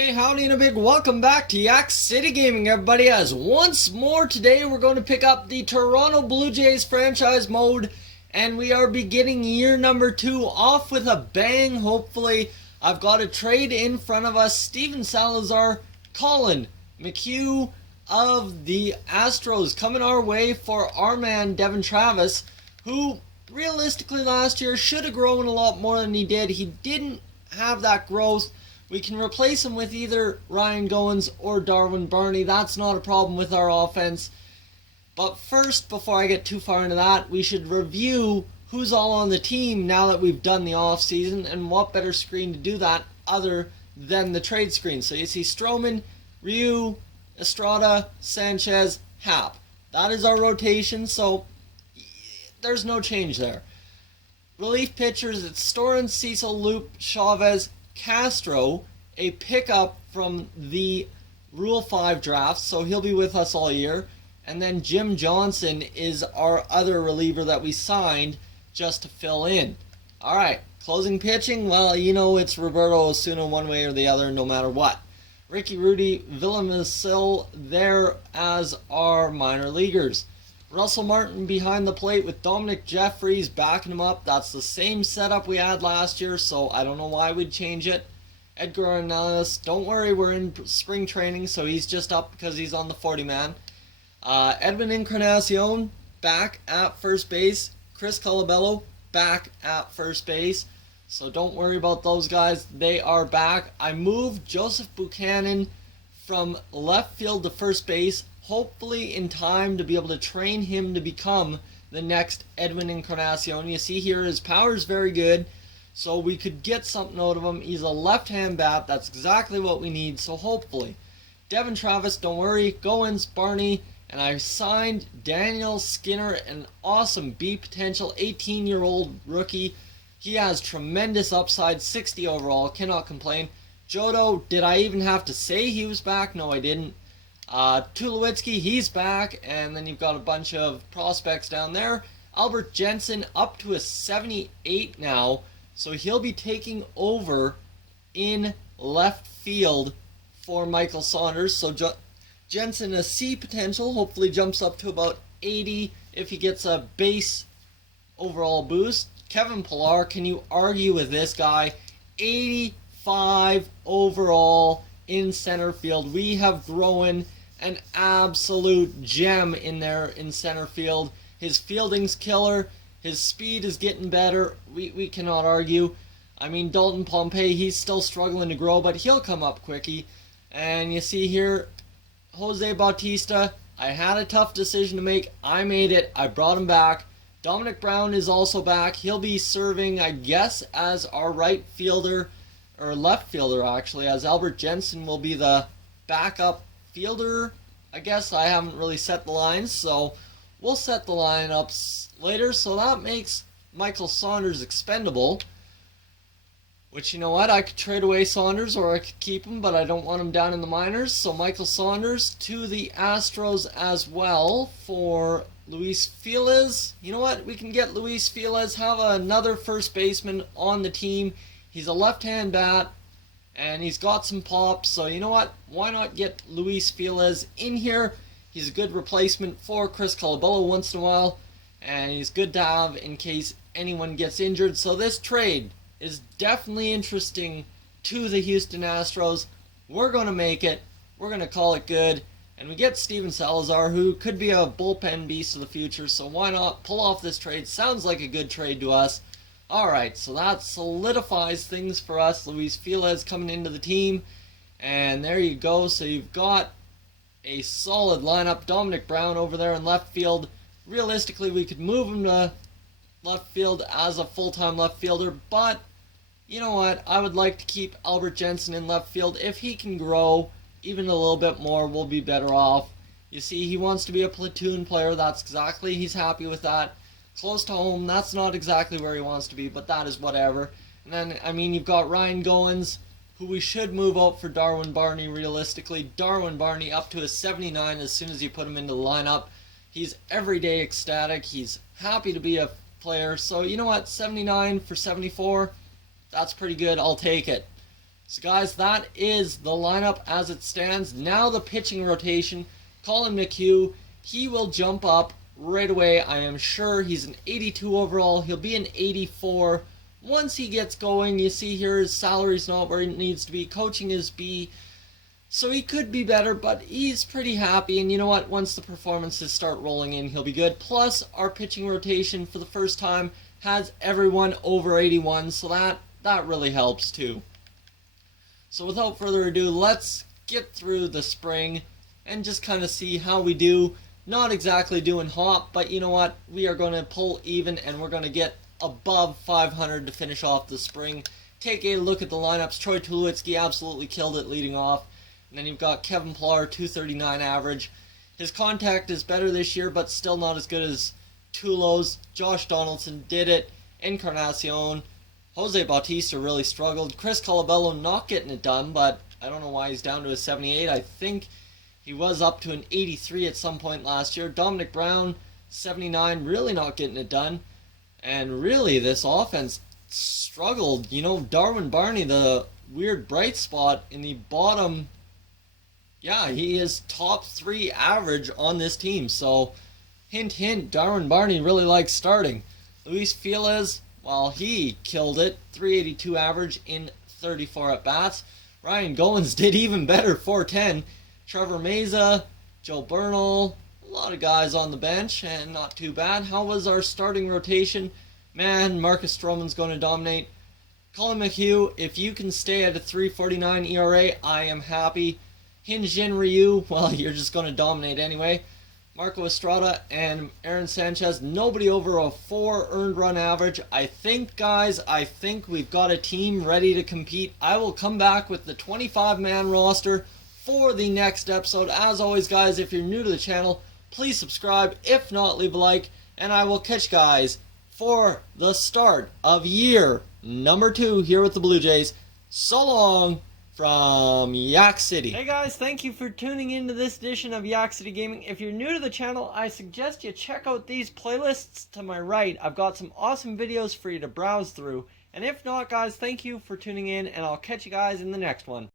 Hey, howdy and a big welcome back to Yak-City Gaming, everybody, as once more today we're going to pick up the Toronto Blue Jays franchise mode, and we are beginning year number 2 off with a bang, hopefully. I've got a trade in front of us. Steven Salazar, Colin McHugh of the Astros coming our way for our man Devin Travis, who realistically last year should have grown a lot more than he did. He didn't have that growth. We can replace him with either Ryan Goins or Darwin Barney. That's not a problem with our offense. But first, before I get too far into that, we should review who's all on the team now that we've done the offseason, and what better screen to do that other than the trade screen. So you see Stroman, Ryu, Estrada, Sanchez, Happ. That is our rotation, so there's no change there. Relief pitchers, it's Storen, Cecil, Loop, Chavez, Castro, a pickup from the Rule 5 draft, so he'll be with us all year. And then Jim Johnson is our other reliever that we signed just to fill in. Alright, closing pitching, well, you know it's Roberto Osuna one way or the other, no matter what. Ricky Rudy Villamasil there as our minor leaguers. Russell Martin behind the plate with Dominic Jeffries backing him up. That's the same setup we had last year, so I don't know why we'd change it. Edgar Hernandez, don't worry, we're in spring training, so he's just up because he's on the 40-man. Edwin Encarnacion back at first base. Chris Colabello back at first base. So don't worry about those guys. They are back. I moved Joseph Buchanan from left field to first base, hopefully in time to be able to train him to become the next Edwin Encarnacion. You see here his power is very good, so we could get something out of him. He's a left-hand bat. That's exactly what we need, so hopefully. Devin Travis, don't worry. Goins, Barney, and I signed Daniel Skinner, an awesome B potential 18-year-old rookie. He has tremendous upside, 60 overall, cannot complain. Jodo, did I even have to say he was back? No, I didn't. Tulowitzki, he's back, and then you've got a bunch of prospects down there. Albert Jensen up to a 78 now, so he'll be taking over in left field for Michael Saunders. So Jensen, a C potential, hopefully jumps up to about 80 if he gets a base overall boost. Kevin Pillar, can you argue with this guy? 85 overall in center field. We have grown an absolute gem in there in center field. His fielding's killer. His speed is getting better. We cannot argue. I mean, Dalton Pompey, he's still struggling to grow, but he'll come up quickie. And you see here, Jose Bautista, I had a tough decision to make. I made it. I brought him back. Dominic Brown is also back. He'll be serving, I guess, as our right fielder, or left fielder actually, as Albert Jensen will be the backup fielder. I guess I haven't really set the lines, so we'll set the lineups later. So that makes Michael Saunders expendable, which, you know what, I could trade away Saunders or I could keep him, but I don't want him down in the minors. So Michael Saunders to the Astros as well for Luis Feliz. You know what, we can get Luis Feliz, have another first baseman on the team. He's a left-hand bat, and he's got some pop, so you know what? Why not get Luis Feliz in here? He's a good replacement for Chris Colabello once in a while, and he's good to have in case anyone gets injured. So this trade is definitely interesting to the Houston Astros. We're going to make it. We're going to call it good. And we get Steven Salazar, who could be a bullpen beast of the future, so why not pull off this trade? Sounds like a good trade to us. Alright, so that solidifies things for us. Luis Feliz coming into the team. And there you go. So you've got a solid lineup. Dominic Brown over there in left field. Realistically, we could move him to left field as a full-time left fielder. But, you know what? I would like to keep Albert Jensen in left field. If he can grow even a little bit more, we'll be better off. You see, he wants to be a platoon player. That's exactly, he's happy with that. Close to home, that's not exactly where he wants to be, but that is whatever. And then, I mean, you've got Ryan Goins, who we should move out for Darwin Barney realistically. Darwin Barney up to a 79 as soon as you put him into the lineup. He's everyday ecstatic. He's happy to be a player. So, you know what? 79 for 74, that's pretty good. I'll take it. So guys, that is the lineup as it stands. Now the pitching rotation. Colin McHugh, he will jump up right away. I am sure he's an 82 overall. He'll be an 84 once he gets going. You see here his salary's not where it needs to be. Coaching is B. So he could be better, but he's pretty happy. And you know what? Once the performances start rolling in, he'll be good. Plus, our pitching rotation for the first time has everyone over 81, so that really helps too. So without further ado, let's get through the spring and just kind of see how we do. Not exactly doing hot, but you know what? We are going to pull even, and we're going to get above 500 to finish off the spring. Take a look at the lineups. Troy Tulowitzki absolutely killed it leading off. And then you've got Kevin Pillar, 239 average. His contact is better this year, but still not as good as Tulo's. Josh Donaldson did it. Encarnacion. Jose Bautista really struggled. Chris Colabello not getting it done, but I don't know why he's down to a 78. I think he was up to an 83 at some point last year. Dominic Brown, 79, really not getting it done. And really, this offense struggled. You know, Darwin Barney, the weird bright spot in the bottom. Yeah, he is top 3 average on this team. So, hint, hint, Darwin Barney really likes starting. Luis Feliz, well, he killed it. 382 average in 34 at-bats. Ryan Goins did even better, 410. Trevor Meza, Joe Bernal, a lot of guys on the bench, and not too bad. How was our starting rotation? Man, Marcus Stroman's going to dominate. Colin McHugh, if you can stay at a 3.49 ERA, I am happy. Hyun-Jin Ryu, well, you're just going to dominate anyway. Marco Estrada and Aaron Sanchez, nobody over a 4 earned run average. I think, guys, we've got a team ready to compete. I will come back with the 25-man roster for the next episode. As always, guys, if you're new to the channel, please subscribe. If not, leave a like. And I will catch you guys for the start of year number 2 here with the Blue Jays. So long from Yak-City. Hey guys, thank you for tuning into this edition of Yak-City Gaming. If you're new to the channel, I suggest you check out these playlists to my right. I've got some awesome videos for you to browse through. And if not, guys, thank you for tuning in, and I'll catch you guys in the next one.